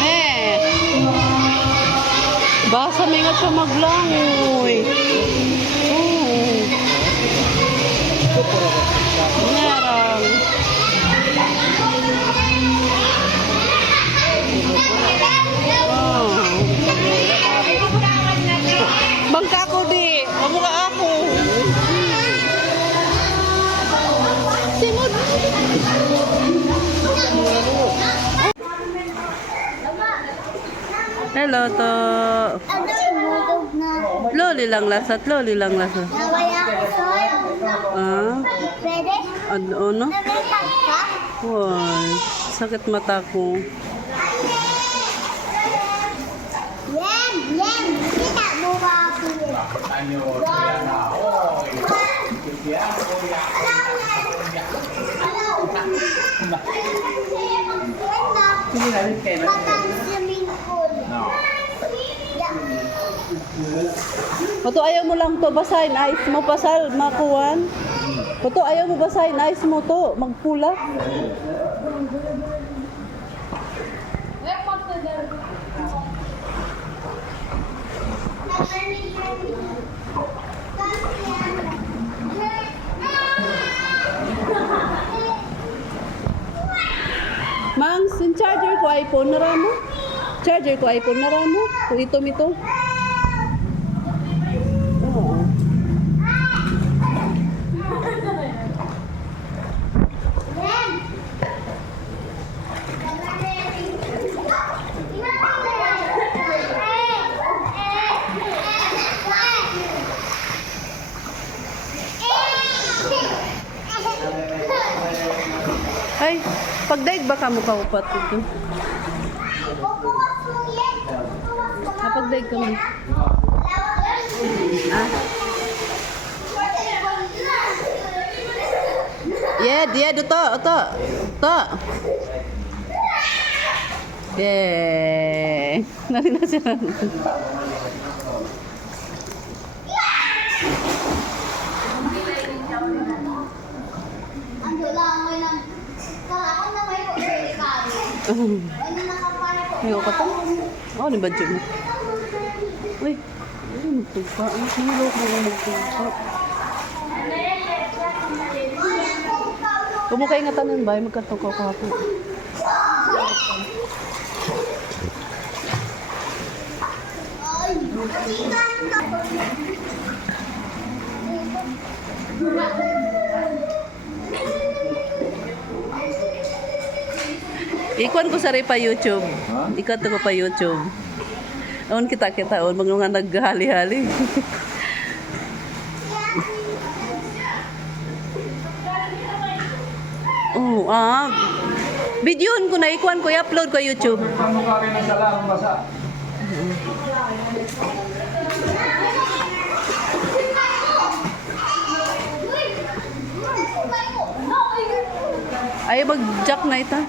Eh. Basa may nga siya maglangoy. Ngarang. Bangka ko di. Mabuka ako. Simod. Hello to. Loli lang lasat, loli lang lasat. Ah? Pwede? Ano? Why? Sakit mata ko. Yan, yan. Kita mo ba ako yan? Pato ayaw mo lang to basahin, ayos mo pasal, makuwan. Pato ayaw mo basahin, ayos mo to, magpula. Mang, sin charger ko iPhone na ramo. Charger ko iPhone na ramo. Kung ito. Oo. Ay, pagdaig ba ka mo kaupat ito? Pagdaig ka mo. Ah? Yeah, ito. Yeah. Nari na siya. Ayaw ka to? Oo, ni Badyo mo. Uy, magtugpa. Anak mo, loko mo magtugpa. Huwag mo kayo nga tanan ba? Magkatukaw ka ako. Ikuan ko sa pa YouTube. Ikat ko pa YouTube. Aon kita on mga naghali-hali. Videoon ko na ikuan ko i-upload ko YouTube. Ay mag-jack na ita.